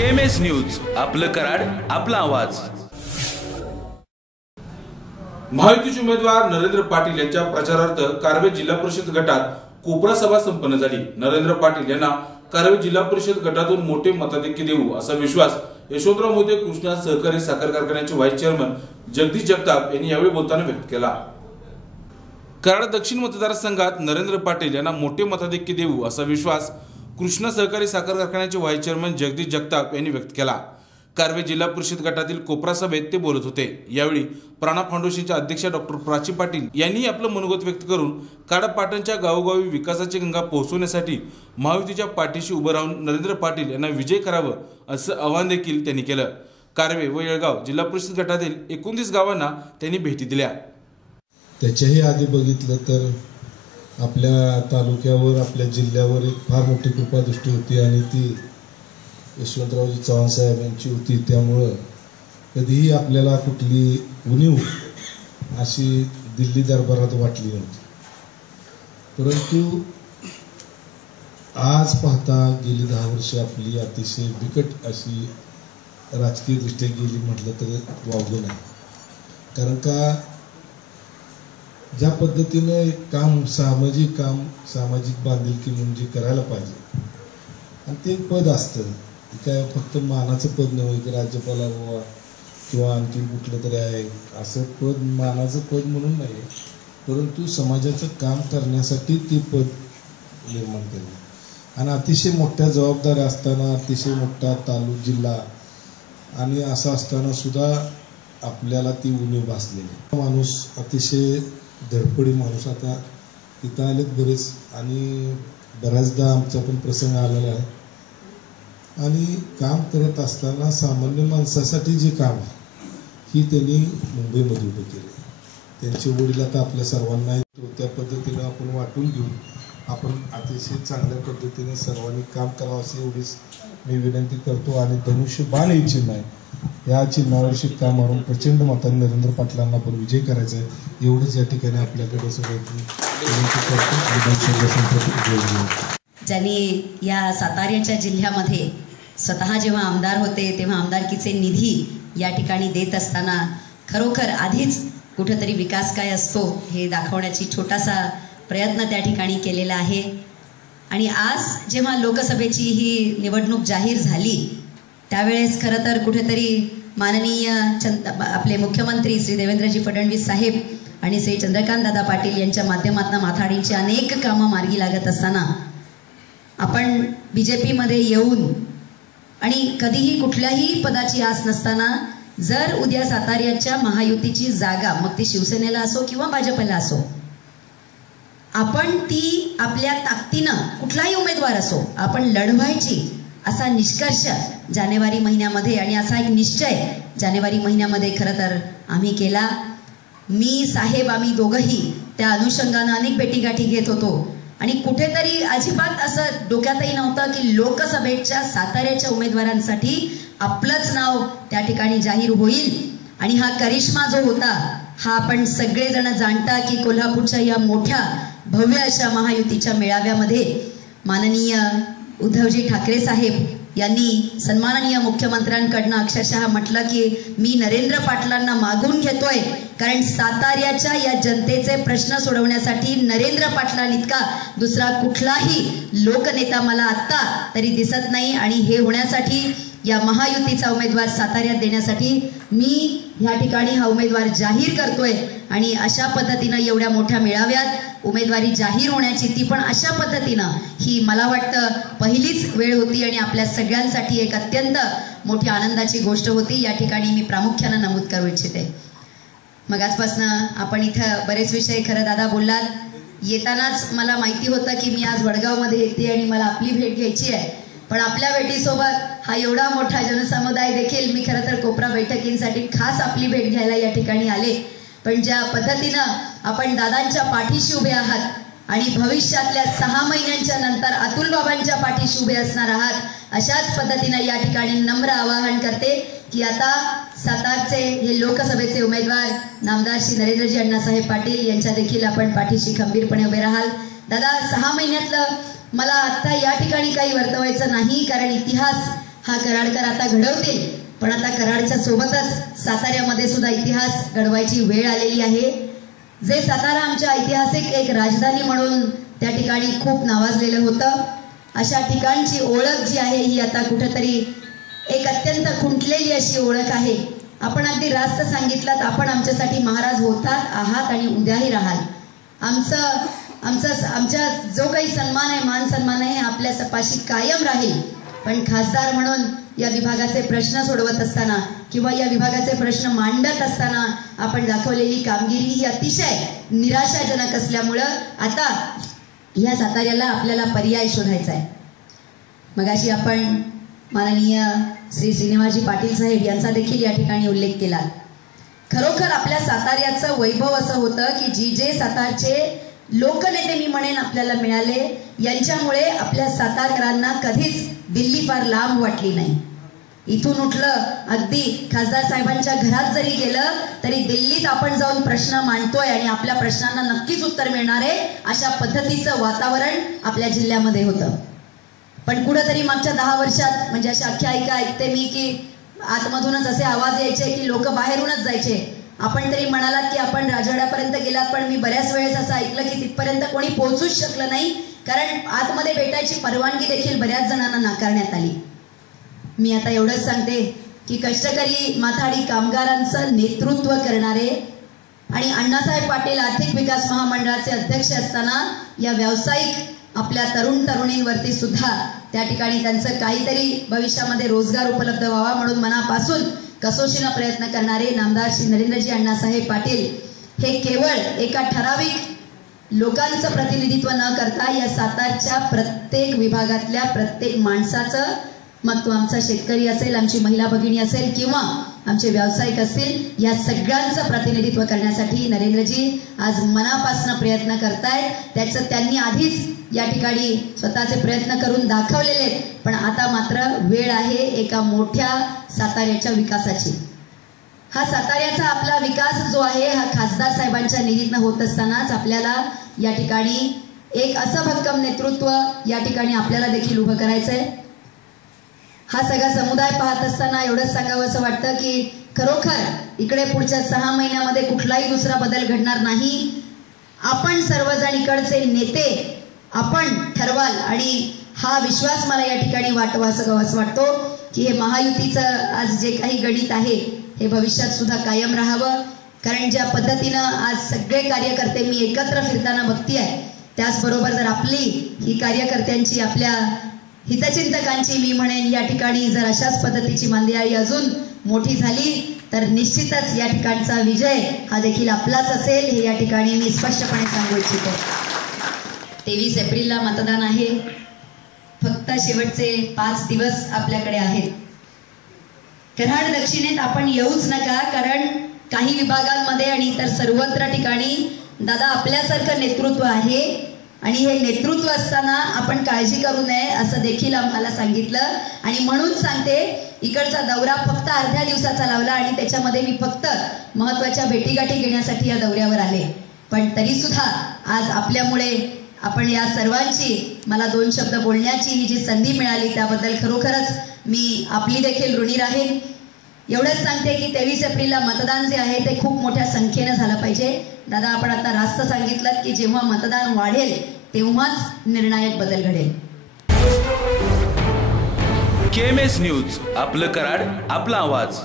KMS news. आपलं कराड आपला आवाज. महायुतीचे उमेदवार नरेंद्र पाटील यांच्या प्रचारार्थ कारवे जिल्हा परिषद गटात कोपरा सभा संपन्न झाली. नरेंद्र पाटील यांना कारवे जिल्हा परिषद गटातून मोठे मताधिक्य देऊ असा विश्वास यशवंतराव मोदी कृष्णा सहकारी साखर कारखान्याचे व्हाईस चेअरमन जगदीश जगताप यांनी यावेळी बोलताना व्यक्त केला. कराड दक्षिण मतदारसंघात नरेंद्र पाटील यांना मोठे मताधिक्य देऊ असा विश्वास कृष्णा सहकारी साखर कारखान्याचे व्हाईस चेअरमन जगदीश जगताप यांनी व्यक्त केला. कारवे जिल्हा परिषद गटातील कोपरा सभेत ते बोलत होते. यावेळी प्राणा फाउंडेशनच्या अध्यक्षा डॉक्टर प्राची पाटील यांनी आपलं मनोगत व्यक्त करून काडापाटणच्या गावोगावी विकासाची गंगा पोहोचवण्यासाठी महायुतीच्या पाठीशी उभं राहून नरेंद्र पाटील यांना विजय करावं असं आवाहन देखील त्यांनी केलं. कारवे व येळगाव जिल्हा परिषद गटातील एकोणतीस गावांना त्यांनी भेटी दिल्या. त्याच्याही आधी बघितलं तर आपल्या तालुक्यावर आपल्या जिल्ह्यावर एक फार मोठी कृपादृष्टी होती आणि ती यशवंतरावजी चव्हाण साहेब यांची होती. त्यामुळं कधीही आपल्याला कुठली उणीव अशी दिल्ली दरबारात वाटली नव्हती. परंतु आज पाहता गेली दहा वर्ष आपली अतिशय बिकट अशी राजकीयदृष्ट्या गेली म्हटलं तर वावगं नाही. कारण का ज्या पद्धतीने एक काम सामाजिक काम सामाजिक बांधिलकी म्हणजे करायला पाहिजे. आणि ते एक पद असतं. काय फक्त मानाचं पद नव्हे की राज्यपाला बाबा किंवा आणखी कुठलं तरी आहे. असं पद मानाचं पद म्हणून नाही परंतु समाजाचं काम करण्यासाठी ते पद निर्माण केलं आणि अतिशय मोठ्या जबाबदाऱ्या असताना अतिशय मोठा तालुक जिल्हा आणि असं असताना सुद्धा आपल्याला ती उणीव भासलेली माणूस अतिशय धडपडी माणूस आता तिथं आलेत बरेच आणि बऱ्याचदा आमचा पण प्रसंग आलेला आहे. आणि काम करत असताना सामान्य माणसासाठी जे काम आहे ही त्यांनी मुंबईमध्ये उभं केलं त्यांचे वडील आता आपल्या सर्वांना त्या पद्धतीनं आपण वाटून घेऊ. आपण अतिशय चांगल्या पद्धतीने सर्वांनी काम करावं अशी एवढीच मी विनंती करतो. आणि धनुष्य बाण हे चिन्ह आहे. या चिन्हावर शिक्का मारून प्रचंड मतांनी नरेंद्र पाटलांना पण विजय करायचा आहे. एवढंच या ठिकाणी आपल्याकडे सगळं विनंती करतो. ज्यांनी या साताऱ्याच्या जिल्ह्यामध्ये स्वतः जेव्हा आमदार होते तेव्हा आमदारकीचे निधी या ठिकाणी देत असताना खरोखर आधीच कुठंतरी विकास काय असतो हे दाखवण्याची छोटासा प्रयत्न त्या ठिकाणी केलेला आहे. आणि आज जेव्हा लोकसभेची ही निवडणूक जाहीर झाली त्यावेळेस खरं तर कुठेतरी माननीय चंद आपले मुख्यमंत्री श्री देवेंद्रजी फडणवीस साहेब आणि श्री चंद्रकांत दादा पाटील यांच्या माध्यमातून माथाडींची अनेक कामं मार्गी लागत असताना आपण बी जे पीमध्ये येऊन आणि कधीही कुठल्याही पदाची आस नसताना जर उद्या साताऱ्याच्या महायुतीची जागा मग ती शिवसेनेला असो किंवा भाजपला असो आपण ती आपल्या ताकदीनं कुठलाही उमेदवार असो आपण लढवायची असा निष्कर्ष जानेवारी महिन्यामध्ये आणि असा एक निश्चय जानेवारी महिन्यामध्ये खरं तर आम्ही केला. मी साहेब आम्ही दोघंही त्या अनुषंगानं अनेक भेटीगाठी घेत होतो. आणि कुठेतरी अजिबात असं डोक्यातही नव्हतं की लोकसभेच्या साताऱ्याच्या उमेदवारांसाठी आपलंच नाव त्या ठिकाणी जाहीर होईल. आणि हा करिश्मा जो होता हा आपण सगळेजण जाणता की कोल्हापूरच्या या मोठ्या भव्य अशा महायुतीच्या मेळाव्यामध्ये माननीय उद्धवजी ठाकरे साहेब यांनी सन्माननीय मुख्यमंत्र्यांकडनं अक्षरशः म्हटलं की मी नरेंद्र पाटलांना मागून घेतोय कारण साताऱ्याच्या या जनतेचे प्रश्न सोडवण्यासाठी नरेंद्र पाटलांइतका दुसरा कुठलाही लोकनेता मला आत्ता तरी दिसत नाही आणि हे होण्यासाठी या महायुतीचा उमेदवार साताऱ्यात देण्यासाठी मी ह्या ठिकाणी हा उमेदवार जाहीर करतोय. आणि अशा पद्धतीनं एवढ्या मोठ्या मेळाव्यात उमेदवारी जाहीर होण्याची ती पण अशा पद्धतीनं ही मला वाटतं पहिलीच वेळ होती आणि आपल्या सगळ्यांसाठी एक अत्यंत मोठी आनंदाची गोष्ट होती. या ठिकाणी मी प्रामुख्यानं नमूद करू इच्छिते. मग आजपासनं आपण इथं बरेच विषय खरं दादा बोललात. येतानाच मला माहिती होतं की मी आज वडगावमध्ये येते आणि मला आपली भेट घ्यायची आहे. पण आपल्या भेटीसोबत हा एवढा मोठा जनसमुदाय देखील मी खरं तर कोपरा बैठकींसाठी खास आपली भेट घ्यायला या ठिकाणी आले. पण ज्या पद्धतीनं आपण दादांच्या पाठीशी उभे आहात आणि भविष्यातल्या सहा महिन्यांच्या नंतर अतुल बाबांच्या पाठीशी उभे असणार आहात अशाच पद्धतीनं या ठिकाणी नम्र आवाहन करते की आता सातारचे हे लोकसभेचे उमेदवार नामदार श्री नरेंद्रजी अण्णासाहेब पाटील यांच्या देखील आपण पाठीशी खंबीरपणे उभे राहाल. दादा सहा महिन्यातलं मला आत्ता या ठिकाणी काही वर्तवायचं नाही कारण इतिहास हा कराडकर आता घडवतील. पण आता कराडच्या सोबतच साताऱ्यामध्ये सुद्धा इतिहास घडवायची वेळ आलेली आहे. जे सातारा आमच्या ऐतिहासिक एक राजधानी म्हणून त्या ठिकाणी खूप नावाजलेलं होतं. अशा ठिकाणची ओळख जी आहे ही आता कुठंतरी एक अत्यंत खुंटलेली अशी ओळख आहे. आपण अगदी रास्त सांगितलं आपण आमच्यासाठी महाराज होतात आहात आणि उद्याही राहाल. आमचं आमचा आमच्या जो काही सन्मान आहे मान सन्मान आहे हे आपल्या सपाशी कायम राहील. पण खासदार म्हणून या विभागाचे प्रश्न सोडवत असताना किंवा या विभागाचे प्रश्न मांडत असताना आपण दाखवलेली कामगिरी ही अतिशय निराशाजनक असल्यामुळं आता या साताऱ्याला आपल्याला पर्याय शोधायचा आहे. मगाशी आपण माननीय श्री श्रीनिवासजी पाटील साहेब यांचा देखील या ठिकाणी उल्लेख केला. खरोखर आपल्या साताऱ्याचं वैभव असं होतं की जी जे सातारचे लोकनेते मी म्हणेन आपल्याला मिळाले. यांच्यामुळे आपल्या सातारकरांना कधीच दिल्ली फार लांब वाटली नाही. इथून उठलं अगदी खासदार साहेबांच्या घरात जरी गेलं तरी दिल्लीत आपण जाऊन प्रश्न मांडतोय आणि आपल्या प्रश्नांना नक्कीच उत्तर मिळणार आहे अशा पद्धतीचं वातावरण आपल्या जिल्ह्यामध्ये होतं. पण कुठंतरी मागच्या दहा वर्षात म्हणजे अशा आख्यायिका ऐकते मी की आतमधूनच असे आवाज यायचे की लोक बाहेरूनच जायचे. आपण तरी म्हणालात की आपण राजवाड्यापर्यंत गेलात पण मी बऱ्याच वेळेस असं ऐकलं की तिथपर्यंत कोणी पोहोचूच शकलं नाही कारण आतमध्ये भेटायची परवानगी देखील बऱ्याच जणांना नाकारण्यात आली. मी आता एवढंच सांगते की कष्टकरी माथाडी कामगारांचं नेतृत्व करणारे आणि अण्णासाहेब पाटील आर्थिक विकास महामंडळाचे अध्यक्ष असताना या व्यावसायिक आपल्या तरुण तरुणींवरती सुद्धा त्या ठिकाणी त्यांचं काहीतरी भविष्यामध्ये रोजगार उपलब्ध व्हावा म्हणून मनापासून कसोशीनं प्रयत्न करणारे नामदार श्री नरेंद्रजी अण्णासाहेब पाटील हे केवळ एका ठराविक लोकांचं प्रतिनिधित्व न करता या सातारच्या प्रत्येक विभागातल्या प्रत्येक माणसाचं मग तो आमचा शेतकरी असेल आमची महिला भगिनी असेल किंवा आमचे व्यावसायिक असतील या सगळ्यांचं प्रतिनिधित्व करण्यासाठी नरेंद्रजी आज मनापासून प्रयत्न करतायत. त्याचं त्यांनी आधीच या ठिकाणी स्वतःचे प्रयत्न करून दाखवलेले आहेत. पण आता मात्र वेळ आहे एका मोठ्या साताऱ्याच्या विकासाची. हा साताऱ्याचा आपला विकास जो आहे हा खासदार साहेबांच्या निधीतनं होत असतानाच आपल्याला या ठिकाणी एक असं भक्कम नेतृत्व या ठिकाणी आपल्याला देखील उभं करायचं आहे हा सगळा समुदाय पाहत असताना एवढंच सांगावं असं वाटतं की खरोखर इकडे पुढच्या सहा महिन्यामध्ये कुठलाही दुसरा बदल घडणार नाही. आपण सर्वजण इकडचे नेते आपण ठरवाल आणि हा विश्वास मला या ठिकाणी वाटवा असं असं वाटतो की हे महायुतीचं आज जे काही गणित आहे हे भविष्यात सुद्धा कायम राहावं. कारण ज्या पद्धतीनं आज सगळे कार्यकर्ते मी एकत्र फिरताना बघती आहे त्याचबरोबर जर आपली ही कार्यकर्त्यांची आपल्या हितचिंतकांची मी म्हणेन या ठिकाणी जर अशाच पद्धतीची मांदियाळी अजून मोठी झाली तर निश्चितच या ठिकाणचा विजय हा देखील आपलाच असेल हे या ठिकाणी मी स्पष्टपणे सांगू इच्छितो. तेवीस एप्रिलला मतदान आहे. फक्त शेवटचे पाच दिवस आपल्याकडे आहेत. कराड दक्षिणेत आपण येऊच नका कारण काही विभागांमध्ये आणि इतर सर्वत्र ठिकाणी दादा आपल्यासारखं नेतृत्व आहे. आणि हे नेतृत्व असताना आपण काळजी करू नये असं देखील आम्हाला सांगितलं. आणि म्हणून सांगते इकडचा दौरा फक्त अर्ध्या दिवसाचा लावला आणि त्याच्यामध्ये मी फक्त महत्त्वाच्या भेटीगाठी घेण्यासाठी या दौऱ्यावर आले. पण तरी सुद्धा आज आपल्यामुळे आपण या सर्वांची मला दोन शब्द बोलण्याची ही जी संधी मिळाली त्याबद्दल खरोखरच मी आपली देखील ऋणी राहीन. एवढंच सांगते की तेवीस एप्रिलला मतदान जे आहे ते खूप मोठ्या संख्येनं झालं पाहिजे. दादा आपण आता रास्त सांगितलं की जेव्हा मतदान वाढेल तेव्हाच निर्णायक बदल घडेल. केएमएस न्यूज आपलं कराड आपला आवाज.